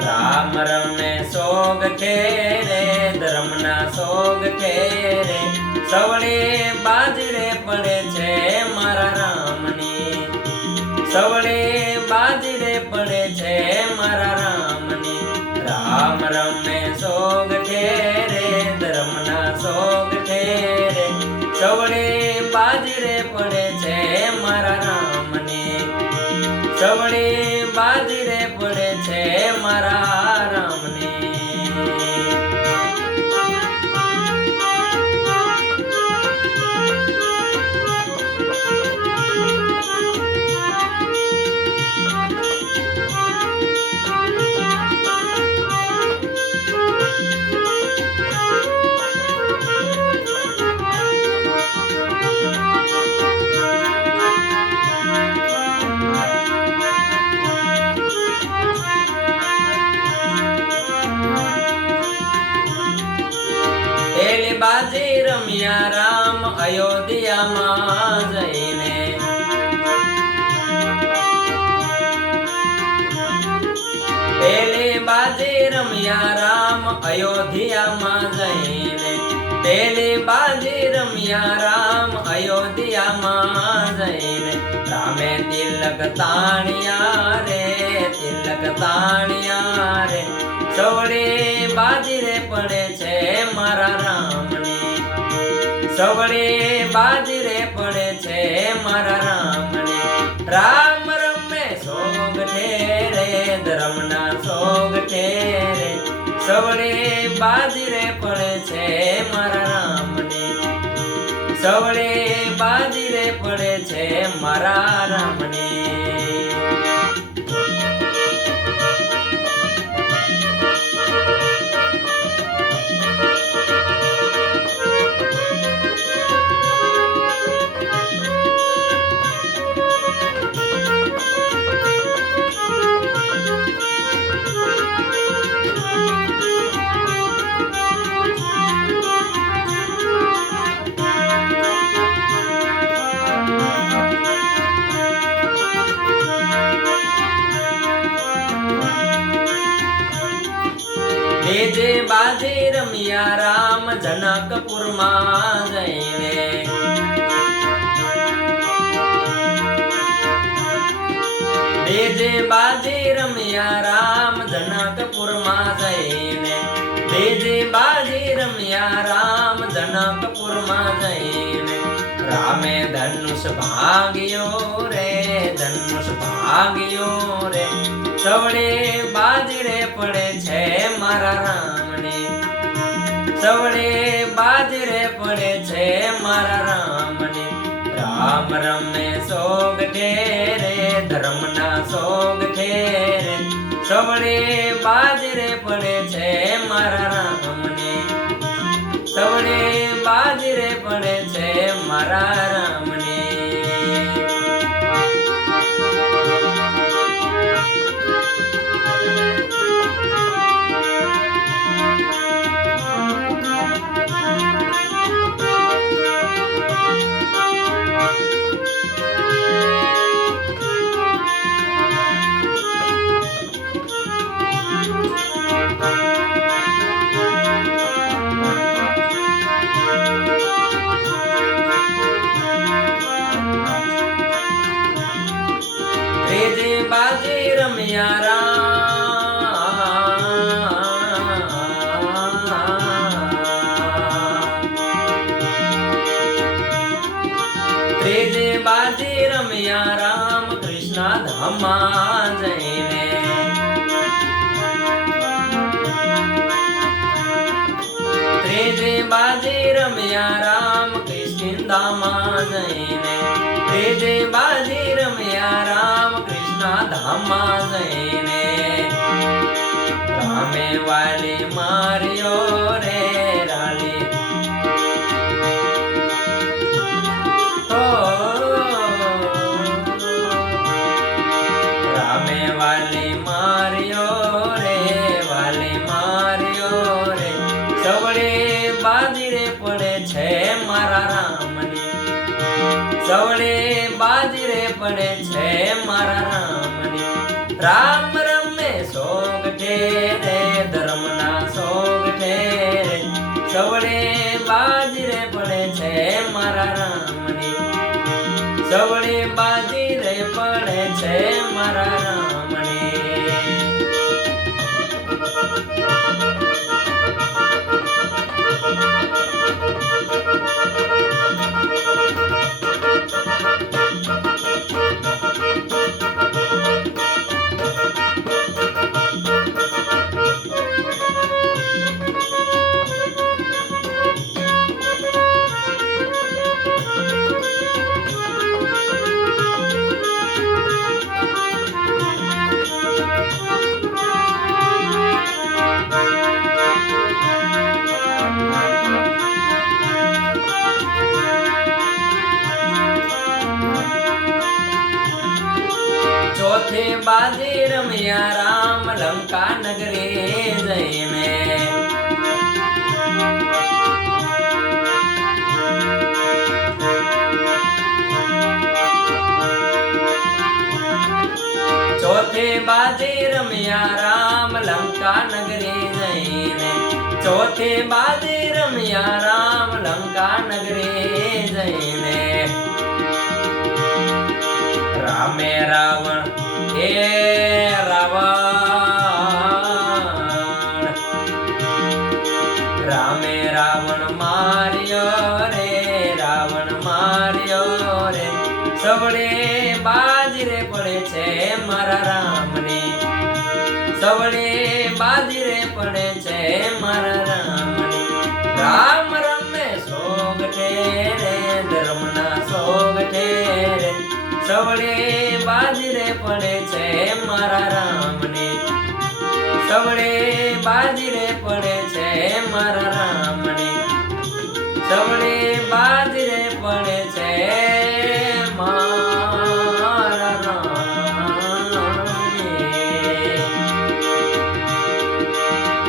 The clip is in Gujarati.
રામ રમે સોગ ખેરે ધર્મના સોગ ખેરે સવળે બાજરે પડે છે મારા રામની સવળે બાજરે પડે છે મારા રામની રામ રમે સોગ ખેરે ધર્મના સોગ ખેરે સવળે બાજરે પડે છે મારા રામની સવળે બાજરે પડે છે મારા રામની બાજી રમ્યા રામ અયોધ્યામાં જઈને પેલી બાજી રમ્યા રામ અયોધ્યામાં જઈને પેલી બાજી રમ્યા રામ અયોધ્યામાં જઈને રામે તિલક તાણ્યા રે તિલક તાણ્યા રે સવળે બાજરે પડે છે મારા રામની સવળે બાજરે પડે છે મારા રામની રામ રમે સોગ ઠેરે ધર્મના સોગ ઠેરે સવળે બાજરે પડે છે મારા રામની સવળે બાજરે પડે છે મારા રામની જે બાજી રમ્યા રામ જનકપુરમાં જઈને જે બાજી રમ્યા રામ જનકપુરમાં જઈને જે બાજી રમ્યા રામ જનકપુરમાં જઈને રામે ધનુષ ભાગ્યો રે ધનુષ ભાગ્યો રે સવળે બાજરે પડે છે મારા રામની સવળે બાજરે પડે છે મારા રામની રામ રમે સોગ ઠેરે ધર્મના સોગ ઠેરે સવળે બાજરે પડે છે મારા રામની સવળે બાજરે પડે છે મારા રામની બાજી રમ્યા રામ ત્રીજી બાજી રમ્યા રામ કૃષ્ણ ધામમાં જઈને ત્રીજી બાજી રમ્યા રામ કૃષ્ણ ધામમાં જઈને ત્રીજી બાજી રમ્યા રામ ધામમાં જઈને રામે વાલી માર્યો રે રાલી રામે વાલી માર્યો રે વાલી માર્યો સવળે બાજરે પડે છે મારા રામની. રામ રમે સોગઠે રે ધર્મના સોગઠે રે સવળે બાજરે પડે છે મારા રામની. સવળે બાજરે પડે છે મારા રામની. ચોથે બાજે રમ્યા રામ લંકા નગરે જઈને. ચોથે બાજે રમ્યા રામ લંકા નગરે જઈને. ચોથે બાજે રમ્યા રામ લંકા નગરે જઈને. રામે રાવણ હે રાવણ રામે રાવણ માર્યો રે રાવણ માર્યો રે સવળે બાજરે પડે છે મારા રામની. સવળે બાજરે પડે છે મારા રામની. રામ રમે સોગઠે રે ધર્મના સોગઠે રે સવળે બાજરે પડે છે મારા રામની. સવળે બાજરે પડે છે મારા રામની. સવળે